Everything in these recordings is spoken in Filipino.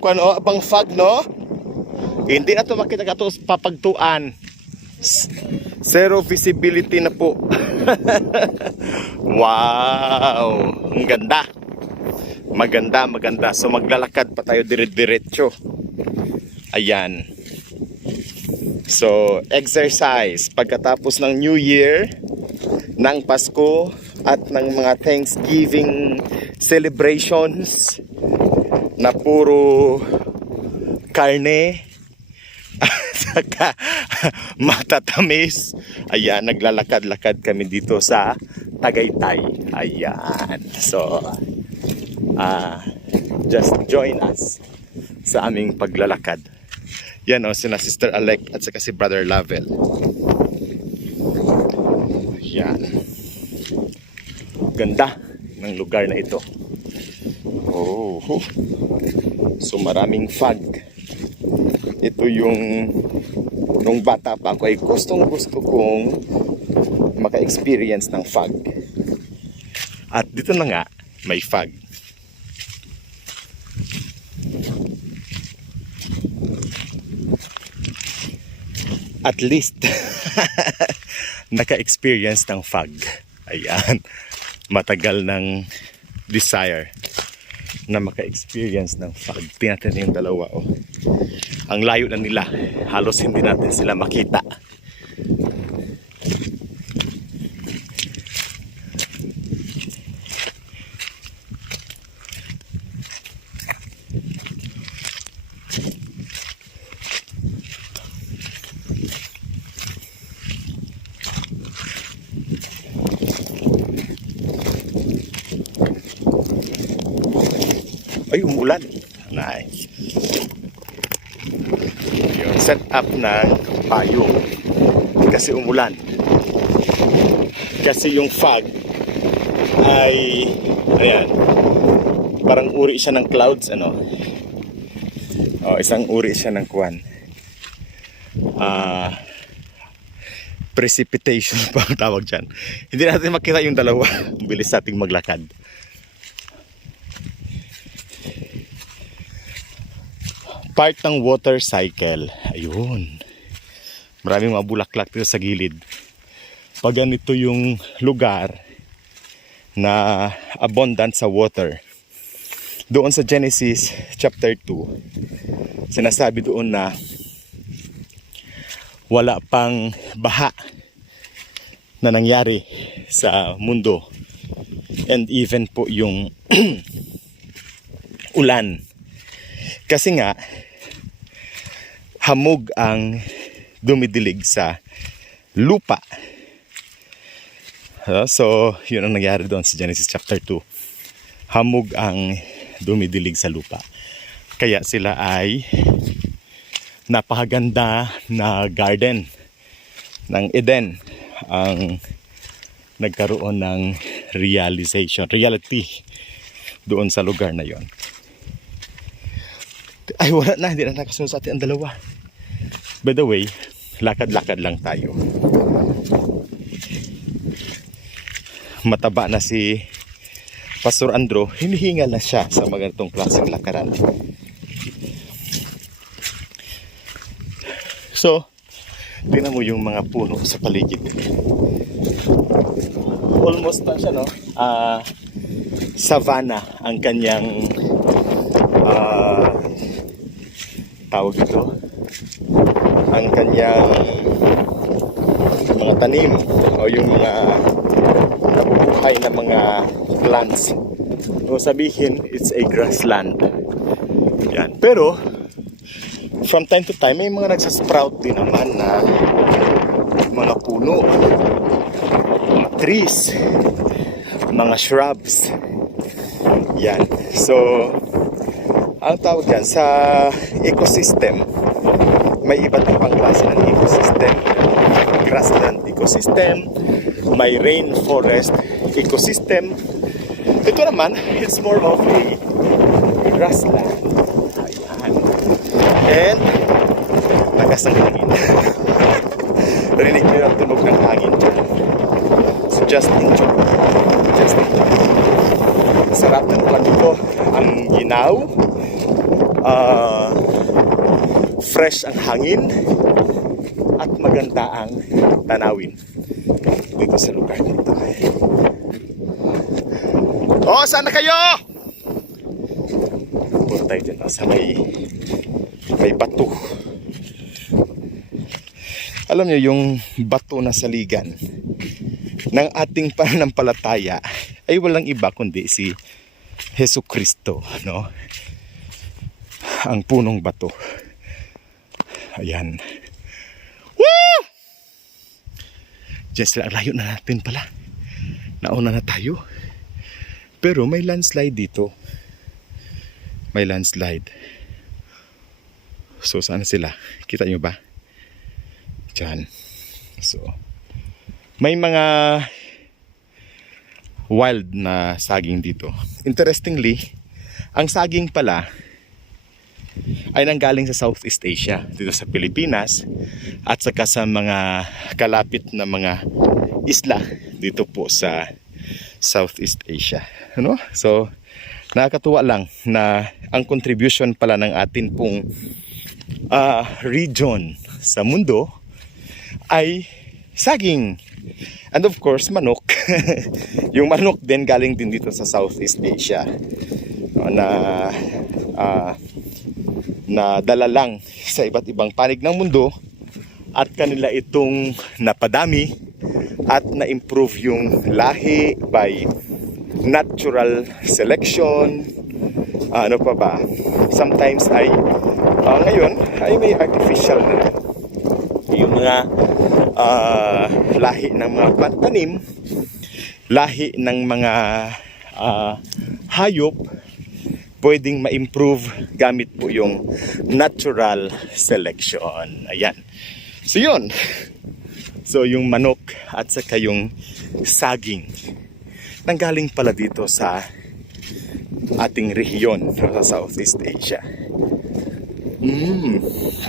Kung ano, abang fog, no? Hindi na to makita ka to papagtuan. Zero visibility na po. Wow! Ang ganda. Maganda, maganda. So maglalakad pa tayo dire-diretso. Ayan. So, exercise. Pagkatapos ng New Year, ng Pasko, at ng mga Thanksgiving celebrations na puro karne at saka matatamis. Ayan, naglalakad-lakad kami dito sa Tagaytay. Ayan. So, just join us sa aming paglalakad. Yan o, sina Sister Alec at saka si Brother Lavel. Yan. Ganda ng lugar na ito. Oh, so maraming fog. Ito yung nung bata pa ako ay gustong gusto kong maka-experience ng fog. At dito na nga may fog. At least naka-experience ng fog. Ayan, matagal ng desire na maka-experience ng fog. Tingnan natin yung dalawa, oh. Ang layo na nila, halos hindi natin sila makita. Ay, umulan. Nice. Yung set up ng payong. Kasi umulan. Kasi yung fog ay, ayan, parang uri siya ng clouds, ano. O, isang uri siya ng kuwan. Precipitation pa ang tawag dyan. Hindi natin makita yung dalawa. Bilis nating maglakad. Part ng water cycle. Ayun. Maraming mga bulaklak dito sa gilid. Pag ganito yung lugar na abundant sa water. Doon sa Genesis chapter 2, sinasabi doon na wala pang baha na nangyari sa mundo. And even po yung ulan. Kasi nga, hamog ang dumidilig sa lupa. So, yun ang nangyari doon sa Genesis chapter 2. Hamog ang dumidilig sa lupa. Kaya sila ay napakaganda na garden ng Eden ang nagkaroon ng reality doon sa lugar na yon. Ay, wala na, hindi na nakasunod sa atin ang dalawa. By the way, lakad-lakad lang tayo. Mataba na si Pastor Andro, hinihingal na siya sa mga ganitong klaseng lakaran. So, tingnan mo yung mga puno sa paligid. Almost na siya, no? Savanna ang kanyang tawag ito, ang kanyang mga tanim o yung mga nabubuhay na mga plants. O sabihin, it's a grassland. Yan. Pero from time to time may mga nagsasprout din naman na mga puno, mga trees, mga shrubs. Yan. So ang tawag yan sa ecosystem, may iba't ibang klase ng ecosystem. Grassland ecosystem, may rainforest ecosystem. Ito naman, it's more of a grassland. Ayan. And lakas ng hangin. Rinig nyo ang tunog ng hangin. So just enjoy. Just enjoy. Sarap ng palag ito. Ang ginaw. ah, fresh ang hangin at maganda ang tanawin dito sa lugar nito. Oh, saan na kayo? Punta tayo dyan sa may bato. Alam niyo yung bato na saligan ng ating pananampalataya ay walang iba kundi si Jesucristo, no? Ang punong bato. Ayan. Woo! Just lang, layo na natin pala. Nauna na tayo. Pero may landslide dito. May landslide. So saan sila? Kita nyo ba? Diyan. So, may mga wild na saging dito. Interestingly, ang saging pala ay nanggaling sa Southeast Asia, dito sa Pilipinas, at saka sa mga kalapit na mga isla dito po sa Southeast Asia. Ano? So, nakakatuwa lang na ang contribution pala ng atin pong region sa mundo ay saging. And of course, manok. Yung manok din galing din dito sa Southeast Asia. Na dala lang sa iba't ibang panig ng mundo at kanila itong napadami at na-improve yung lahi by natural selection. Ano pa ba? Sometimes ay ngayon ay may artificial na yung mga lahi ng mga pantanim, lahi ng mga hayop pwedeng ma-improve gamit po yung natural selection. Ayan. So yun. So yung manok at saka yung saging nanggaling pala dito sa ating rehiyon sa Southeast Asia.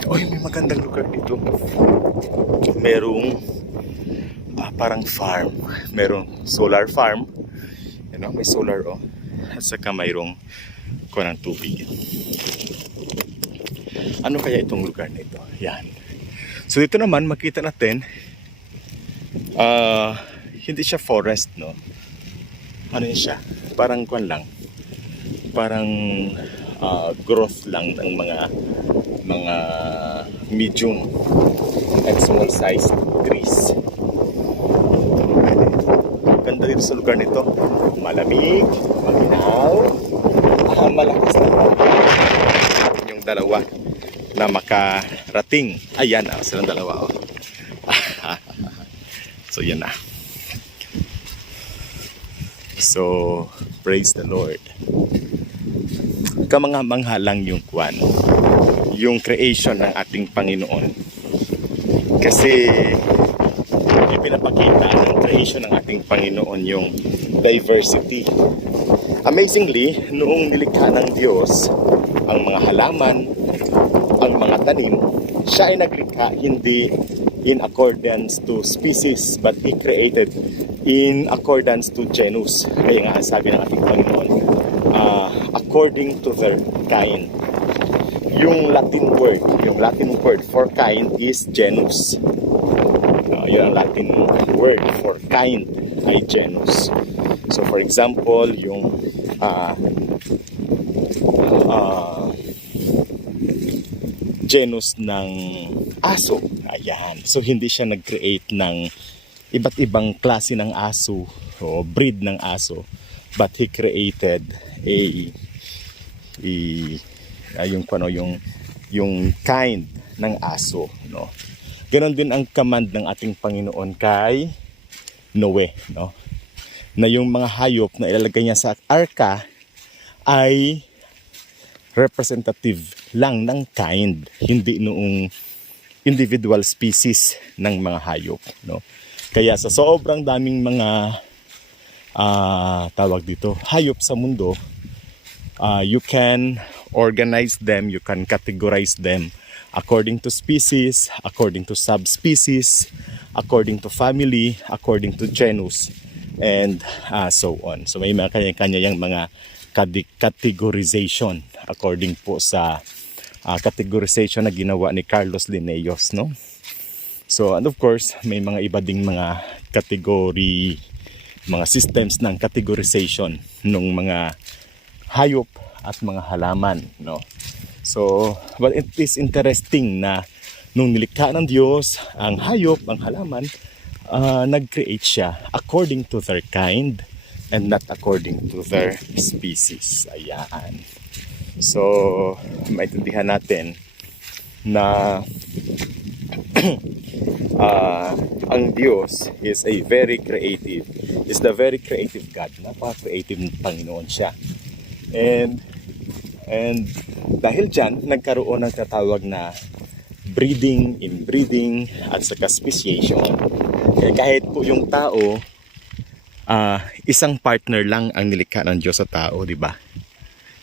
Oy, may magandang lugar dito. Merong parang farm. Merong solar farm. May solar at saka mayroong ng tubig. Ano kaya itong lugar na ito? Yan. So dito naman makita natin hindi siya forest, no? Ano siya? Parang kwan lang. Parang growth lang ng mga medium and small size trees. Ganda dito sa lugar nito. Malamig, maginaw. Malakas na yung dalawa na makarating. Ayan, silang dalawa. So yan na. So praise the Lord. Kamangha-mangha lang yung kwan, yung creation ng ating Panginoon. Kasi ipinapakita ng creation ng ating Panginoon yung diversity. Amazingly, noong nilikha ng Diyos ang mga halaman, ang mga tanim, siya ay naglikha hindi in accordance to species, but He created in accordance to genus. Kaya nga sabi ng ating Panginoon, according to their kind. Yung Latin word for kind is genus. Yun ang Latin word for kind ay genus. So for example, yung genus ng aso. Ayan. So hindi siya nag-create ng iba't ibang klase ng aso o breed ng aso, but He created yung kind ng aso, no? Ganon din ang command ng ating Panginoon kay Noe, no? Na yung mga hayop na ilalagay niya sa arka ay representative lang ng kind, hindi noong individual species ng mga hayop, no? Kaya sa sobrang daming mga tawag dito, hayop sa mundo, you can organize them, you can categorize them according to species, according to subspecies, according to family, according to genus, and so on. So may mga kanya-kanya yung mga categorization according po sa categorization na ginawa ni Carlos Linnaeus, no? So, and of course, may mga iba ding mga category, mga systems ng categorization ng mga hayop at mga halaman, no? So, but it is interesting na nung nilikha ng Diyos ang hayop, ang halaman, nag-create siya according to their kind and not according to their species. Ayan. So, maintindihan natin na ang Diyos is a very creative, is the very creative God. Napaka-creative ng Panginoon siya. And dahil dyan, nagkaroon ng tatawag na breeding, inbreeding, at saka speciation. Kaya kahit po yung tao, isang partner lang ang nilikha ng Diyos sa tao, di ba?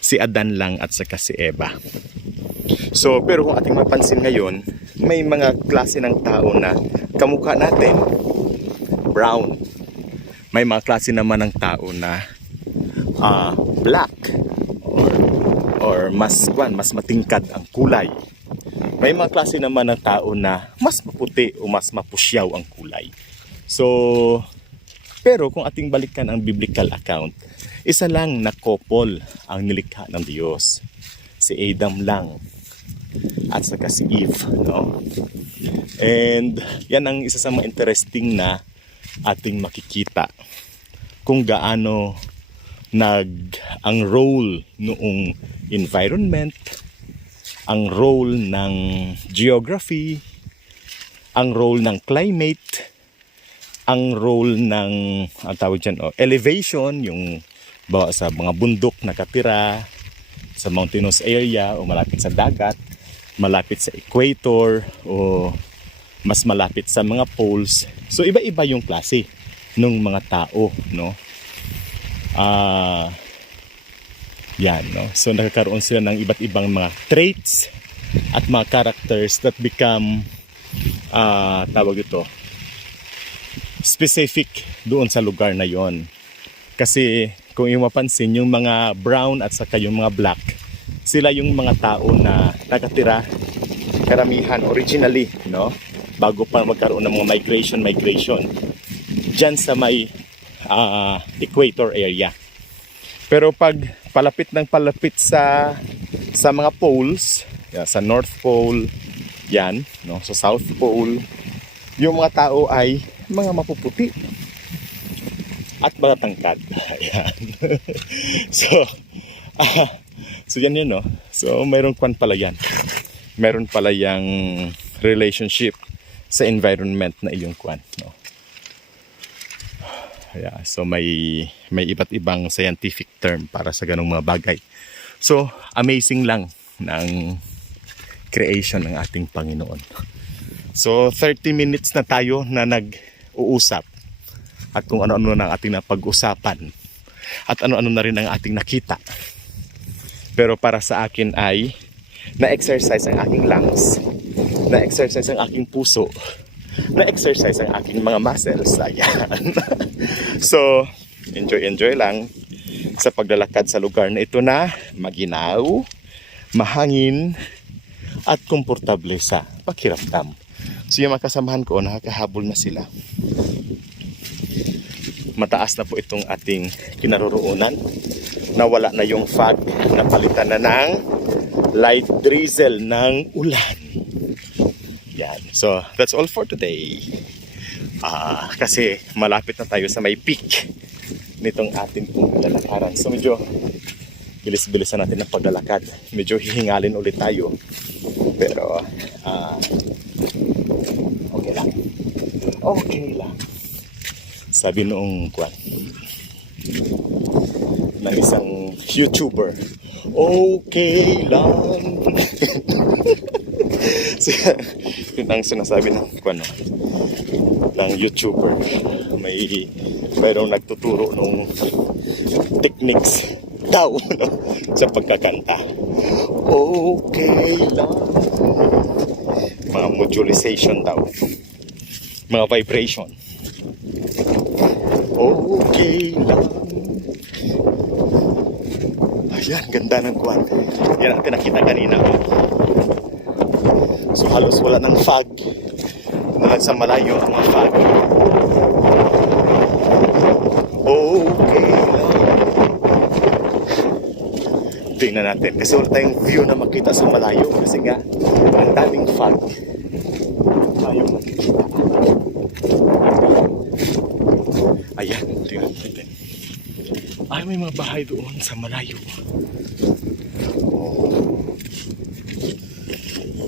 Si Adan lang at saka si Eva. So, pero kung ating mapansin ngayon, may mga klase ng tao na kamukha natin, brown. May mga klase naman ng tao na black or mas matingkad ang kulay. May mga klase naman ng tao na mas maputi o mas mapusyaw ang kulay. So, pero kung ating balikan ang biblical account, isa lang na couple ang nilikha ng Diyos. Si Adam lang at saka si Eve, no? And yan ang isa sa mga interesting na ating makikita kung gaano ang role noong environment, ang role ng geography, ang role ng climate, ang role ng ang tawag dyan, elevation, yung bawa sa mga bundok na katira, sa mountainous area o malapit sa dagat, malapit sa equator o mas malapit sa mga poles. So iba-iba yung klase ng mga tao, no? Yan, no? So nakakaroon sila ng iba't ibang mga traits at mga characters that become tawag ito specific doon sa lugar na yon. Kasi kung yung mapansin, yung mga brown at saka yung mga black, sila yung mga tao na nakatira karamihan originally, no? Bago pa magkaroon ng mga migration dyan sa may equator area. Pero pag palapit sa mga poles, yan, sa North Pole, yan, no, sa South Pole, yung mga tao ay mga mapuputi at mga tangkad. Ayan. So yan yun, no? So mayroon pala yan. Meron pala yung relationship sa environment na iyong kwan, no? Yeah, so may iba't ibang scientific term para sa ganung mga bagay. So amazing lang ng creation ng ating Panginoon. So 30 minutes na tayo na nag-uusap at kung ano-ano na ang ating napag-usapan at ano-ano na rin ang ating nakita. Pero para sa akin ay na-exercise ang aking lungs, na-exercise ang aking puso, na-exercise ang aking mga muscles. Ayan. So, enjoy lang sa paglalakad sa lugar na ito na maginaw, mahangin, at komportable sa pakiramdam. So, yung mga kasamahan ko, nakakahabol na sila. Mataas na po itong ating kinaroroonan. Nawala na yung fog, napalitan na ng light drizzle ng ulan. Yan. So, that's all for today. Kasi malapit na tayo sa may peak nitong ating pong lalakaran. So, medyo bilis-bilisan natin ang paglalakad. Medyo hihingalin ulit tayo. Pero, okay lang. Okay lang. Sabi noong kwan ng isang YouTuber, okay lang. So, yun ang sinasabi ng kwan, ng YouTuber. Mayroong nagtuturo ng techniques daw, no, sa pagkakanta. Okay lang. Mga modulation daw. Mga vibration. Okay lang. Yan, ganda ng kwan. Yan ang pinakita kanina. So halos wala ng fog. Nalang sa malayo ang mga fog. Okay lang. Tingnan natin. Kasi wala tayong view na makita sa malayo. Kasi nga, ang daming fog. Ayaw makikita. Ayan, tingnan natin. Ay, may mga bahay doon sa malayo. Oh.